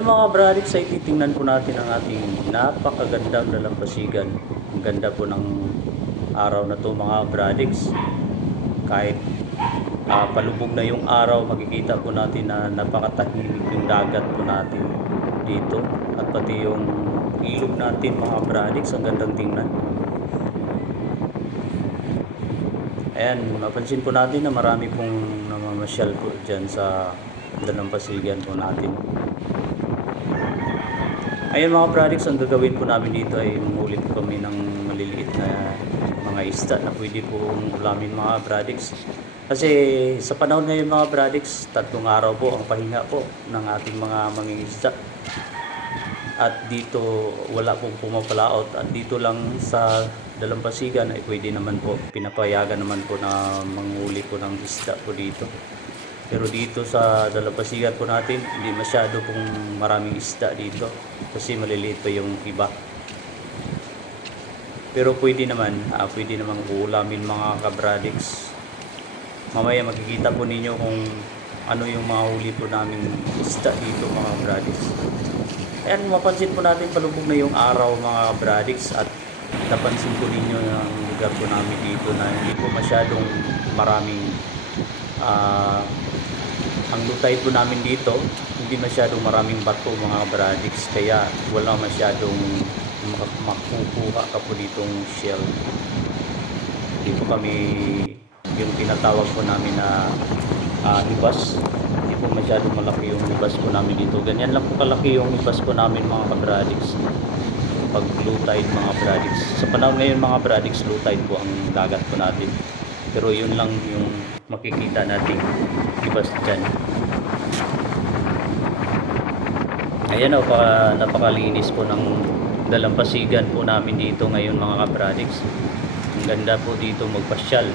Ayan mga bradics, ay titingnan po natin ang ating napakagandang dalampasigan. Ang ganda po ng araw na to mga bradics. Kahit palubog na yung araw, makikita po natin na napakatahimik yung dagat po natin dito. At pati yung ilog natin mga bradics, ang gandang tingnan. Ayan, mapansin po natin na marami pong namamasyal po dyan sa dalampasigan po natin. Ayun mga products, ang gagawin po namin dito ay manghuli po kami ng maliliit na mga isda na pwede po ulamin mga products. Kasi sa panahon ngayon mga products, 3 araw po ang pahinga po ng ating mga mangingisda. At dito wala pong pumapalaot, at dito lang sa dalampasigan ay pwede naman po, pinapayagan naman po na manghuli po ng isda po dito. Pero dito sa dalampasigan po natin, hindi masyado pong maraming isda dito kasi maliliit pa yung iba. Pero pwede naman uulamin mga kabradics. Mamaya makikita po ninyo kung ano yung mga huli po naming isda dito mga kabradics. Ayan, mapansin po natin palubog na yung araw mga kabradics, at napansin po ninyo yung lugar po namin dito na hindi po masyadong maraming ang lutay po namin dito, hindi masyadong maraming bato mga bradics, kaya wala masyadong makukuha ka po ditong shell. Dito kami yung tinatawag po namin na ibas. Hindi po masyadong malaki yung ibas po namin dito. Ganyan lang po kalaki yung ibas po namin mga bradics. Pag low tide mga bradics. Sa panahon ngayon mga bradics, low tide po ang dagat po natin. Pero yun lang yung makikita natin ibas dyan. Ayan o, napakalinis po ng dalampasigan po namin dito ngayon mga kabradics. Ang ganda po dito magpasyal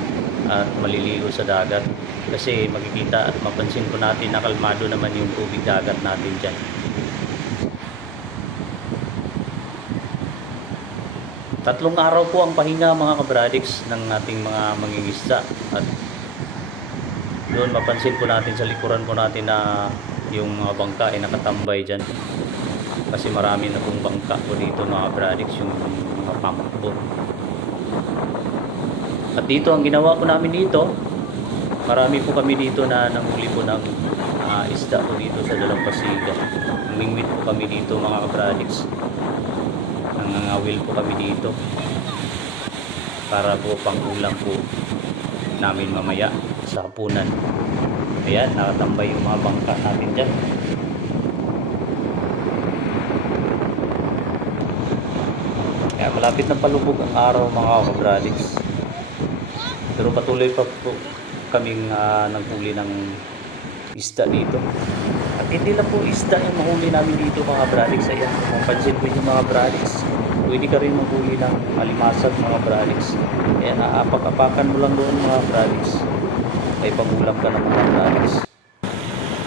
at maliligo sa dagat. Kasi makikita at mapansin po natin na kalmado naman yung tubig dagat natin dyan. Tatlong araw po ang pahinga mga kabradics ng ating mga mangingisda. At doon mapansin po natin sa likuran po natin na yung mga bangka ay nakatambay dyan. Kasi marami na pong bangka po dito mga kabradics, yung mga pump po. At dito ang ginawa po namin dito, marami po kami dito na nanghuli po ng isda po dito sa dalampasigan. Mingwit po kami dito mga kabradics. Nangangawil po kami dito para po pang ulam po namin mamaya sa hapunan. Ayan, nakatambay yung mga bangka natin dyan. Kaya malapit na palubog ang araw mga kabradics. Pero patuloy pa po kaming naghuli ng isda dito. At hindi lang po isda yung mahuli namin dito mga bradics. Ayan, kung pansin po yung mga bradics, pwede ka rin maghuli ng alimasag mga bradics. Ayan, aapak-apakan mo lang doon mga bradics. Ay pagulam ka ng mga bradics.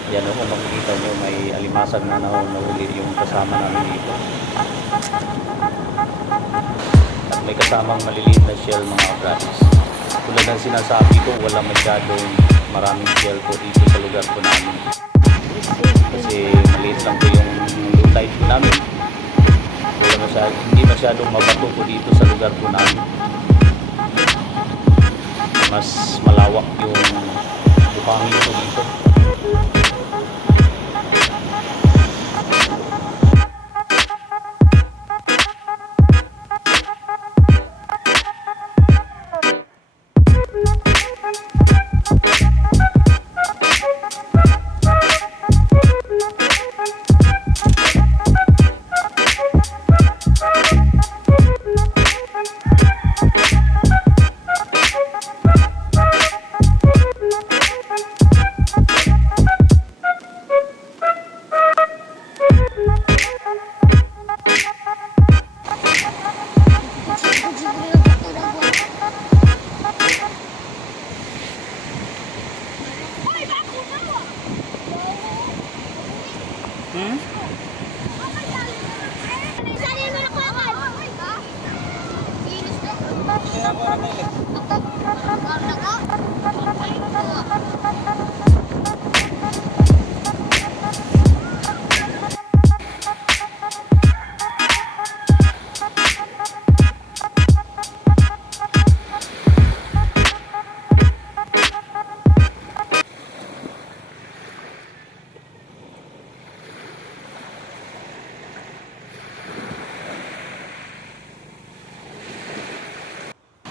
Ayan o, kung makikita nyo may alimasag na nahuli yung kasama namin dito. At may kasamang maliliit na shell mga bradics. Tulad ng sinasabi ko, wala masyadong maraming shell po dito sa lugar po namin. Kasi maliit lang po yung tide po namin. Hindi masyadong mabato po dito sa lugar po namin. Mas malawak yung buhangin po dito.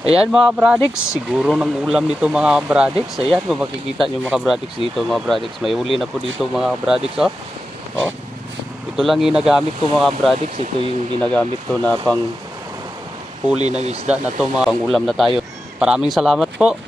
Ayan mga bradix, siguro ng ulam nito mga bradix. Ayan, kung makikita nyo mga bradix dito mga bradix. May uli na po dito mga bradix. Oh. Oh. Ito lang ginagamit ko mga bradix. Ito yung ginagamit ko na pang huli ng isda na to mga pang ulam na tayo. Maraming salamat po.